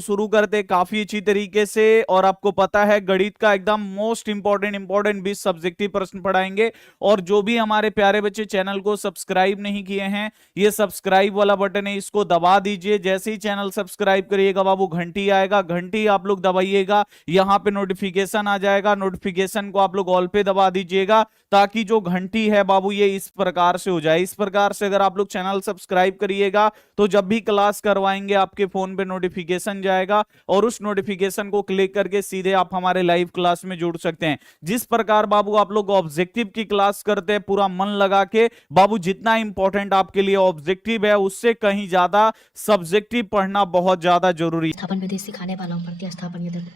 शुरू करते काफी अच्छी तरीके से। और आपको पता है गणित का एकदम मोस्ट इंपॉर्टेंट 20 सब्जेक्टिव प्रश्न पढ़ाएंगे। और जो भी हमारे प्यारे बच्चे चैनल को सब्सक्राइब नहीं किए हैं, ये सब्सक्राइब वाला बटन है, इसको दबा दीजिए। जैसे ही चैनल सब्सक्राइब करिएगा बाबू घंटी आएगा, घंटी आप लोग दबाइएगा, यहाँ पे नोटिफिकेशन आ जाएगा, नोटिफिकेशन को आप लोग ऑल पे दबा दीजिएगा, ताकि जो घंटी है बाबू ये इस प्रकार से हो जाए। इस प्रकार से अगर आप लोग चैनल सब्सक्राइब करिएगा तो जब भी क्लास करवाएंगे आपके फोन पे नोटिफिकेशन जाएगा, और उस नोटिफिकेशन को क्लिक करके सीधे आप हमारे लाइव क्लास में जुड़ सकते हैं। जिस प्रकार बाबू आप लोग ऑब्जेक्टिव की क्लास करते हैं पूरा मन लगा के, बाबू जितना इंपॉर्टेंट आपके लिए ऑब्जेक्टिव है उससे कहीं ज्यादा सब्जेक्टिव पढ़ना बहुत ज्यादा जरूरी है। स्थापन विधि सिखाने वाला हूँ। प्रतिस्थापन, ये देखो,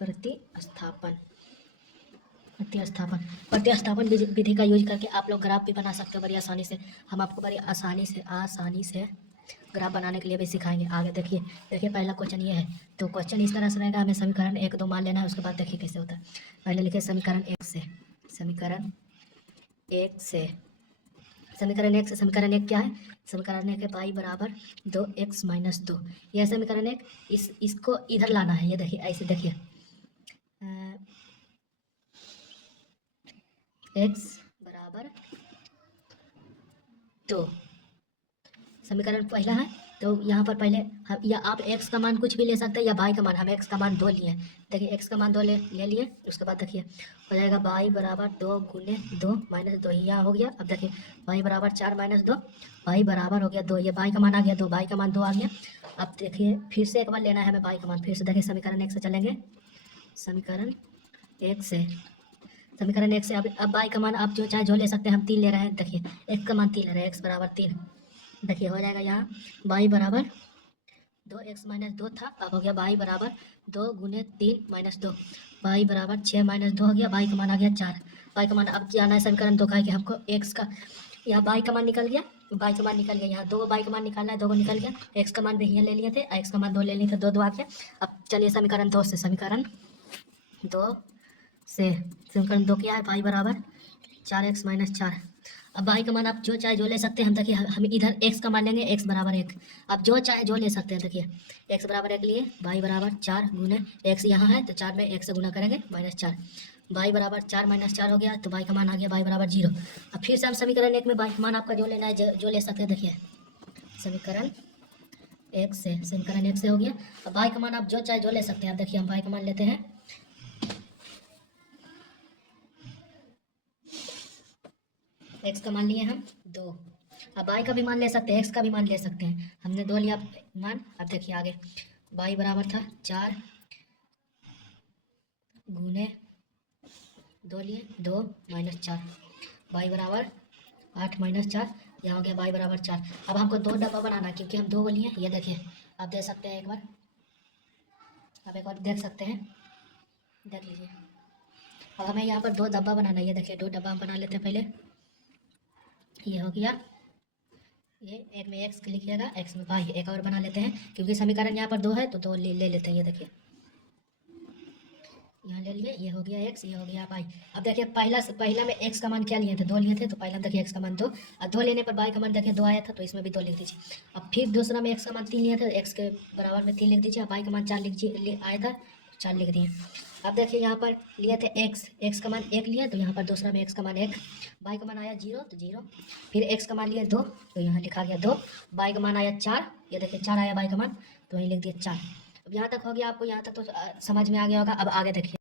प्रतिस्थापन प्रतिस्थापन विधि का यूज करके आप लोग ग्राफ भी बना सकते हो बड़ी आसानी से। हम आपको बड़ी आसानी से ग्राफ बनाने के लिए भी सिखाएंगे। आगे देखिए पहला क्वेश्चन ये है, तो क्वेश्चन इस तरह से रहेगा। हमें समीकरण 1 2 मान लेना है, उसके बाद देखिए कैसे होता है। पहले लिखिए समीकरण 1 से, समीकरण 1 से समीकरण 1 क्या है? समीकरण 1 है पाई बराबर 2x माइनस 2। यह समीकरण 1, इसको इधर लाना है। ये देखिए ऐसे देखिए, x बराबर 2 समीकरण पहला है। तो यहाँ पर पहले हम, या आप x का मान कुछ भी ले सकते हैं या y का मान। हम x का मान 2 लिए हैं। देखिए x का मान 2 ले लिए। उसके बाद देखिए हो जाएगा y बराबर 2 गुने 2 माइनस 2, यहाँ हो गया। अब देखिए y बराबर 4 माइनस 2, y बराबर हो गया 2। ये y का मान आ गया 2, y का मान 2 आ गया। अब देखिए फिर से एक बार लेना है हमें y का मान। फिर से देखिए समीकरण 1 से चलेंगे, समीकरण 1 से अब y का मान आप जो चाहे जो ले सकते हैं। हम 3 ले रहे हैं। देखिए x का मान 3 ले रहे हैं, x बराबर 3। देखिए हो जाएगा यहाँ y बराबर 2x माइनस 2 था, अब हो गया y बराबर 2 गुने 3 माइनस 2, y बराबर 6 माइनस 2 हो गया। y का मान आ गया 4। y का मान अब जाना है समीकरण 2 का, कि हमको x का, यहाँ y का मान निकल गया, y का मान निकल गया। यहाँ 2 y का मान निकालना है, 2 को निकल गया। x का मान भी यहाँ ले लिए थे, x का मान 2 ले लिए थे, 2 2 आ गया। अब चलिए समीकरण 2 से, समीकरण 2 क्या है? y बराबर 4x माइनस 4। अब y का मान आप जो चाहे जो ले सकते हैं। हम देखिए हम इधर x का मान लेंगे, x बराबर 1। अब जो चाहे जो ले सकते हैं। देखिए x बराबर 1 लिए, y बराबर 4 गुने x यहाँ है तो 4 में 1 से गुना करेंगे माइनस 4, y बराबर 4 माइनस 4 हो गया। तो y का मान आ गया y बराबर 0। अब फिर से हम समीकरण 1 में y का मान आपका जो लेना है जो ले सकते हैं। देखिए समीकरण 1 से हो गया। अब y का मान आप जो चाहे जो ले सकते हैं। अब देखिए हम y का मान लेते हैं, x का मान लिए हम 2। अब y का भी मान ले सकते हैं, x का भी मान ले सकते हैं। हमने 2 लिया मान। अब देखिए आगे y बराबर था 4 गुने 2 लिए 2 माइनस 4, y बराबर 8 माइनस 4। यहाँ हो गया y बराबर 4। अब हमको 2 डब्बा बनाना, क्योंकि हम 2 को लिए। ये देखिए आप देख सकते हैं, एक बार आप एक बार देख सकते हैं, देख लीजिए। अब हमें यहाँ पर 2 डब्बा बनाना है। ये देखिए 2 डब्बा हम बना लेते हैं पहले। ये हो गया, ये एक में x लिखिएगा, x में y। एक और बना लेते हैं, क्योंकि समीकरण यहाँ पर 2 है तो 2 ले लेते हैं। ये देखिए यहाँ ले लिए, ये हो गया x, ये हो गया y। अब देखिए पहला में x का मान क्या लिए थे? 2 लिए थे। तो पहला देखिए x का मान 2, और 2 लेने पर y का मान देखिए 2 आया था, तो इसमें भी 2 लिख दीजिए। अब फिर दूसरा में x का मान 3 लिए थे, x के बराबर में 3 लिख दीजिए। अब y का मान 4 आया था, 4 लिख दिए। अब देखिए यहाँ पर लिए थे x का मान 1 लिए, तो यहाँ पर दूसरा में x का मान 1, y का मान आया 0 तो 0। फिर x का मान लिए 2, तो यहाँ लिखा गया 2, y का मान आया 4। ये देखिए 4 आया y का मान, तो वहीं लिख दिया 4। अब यहाँ तक हो गया, आपको यहाँ तक तो समझ में आ गया होगा। अब आगे देखिए।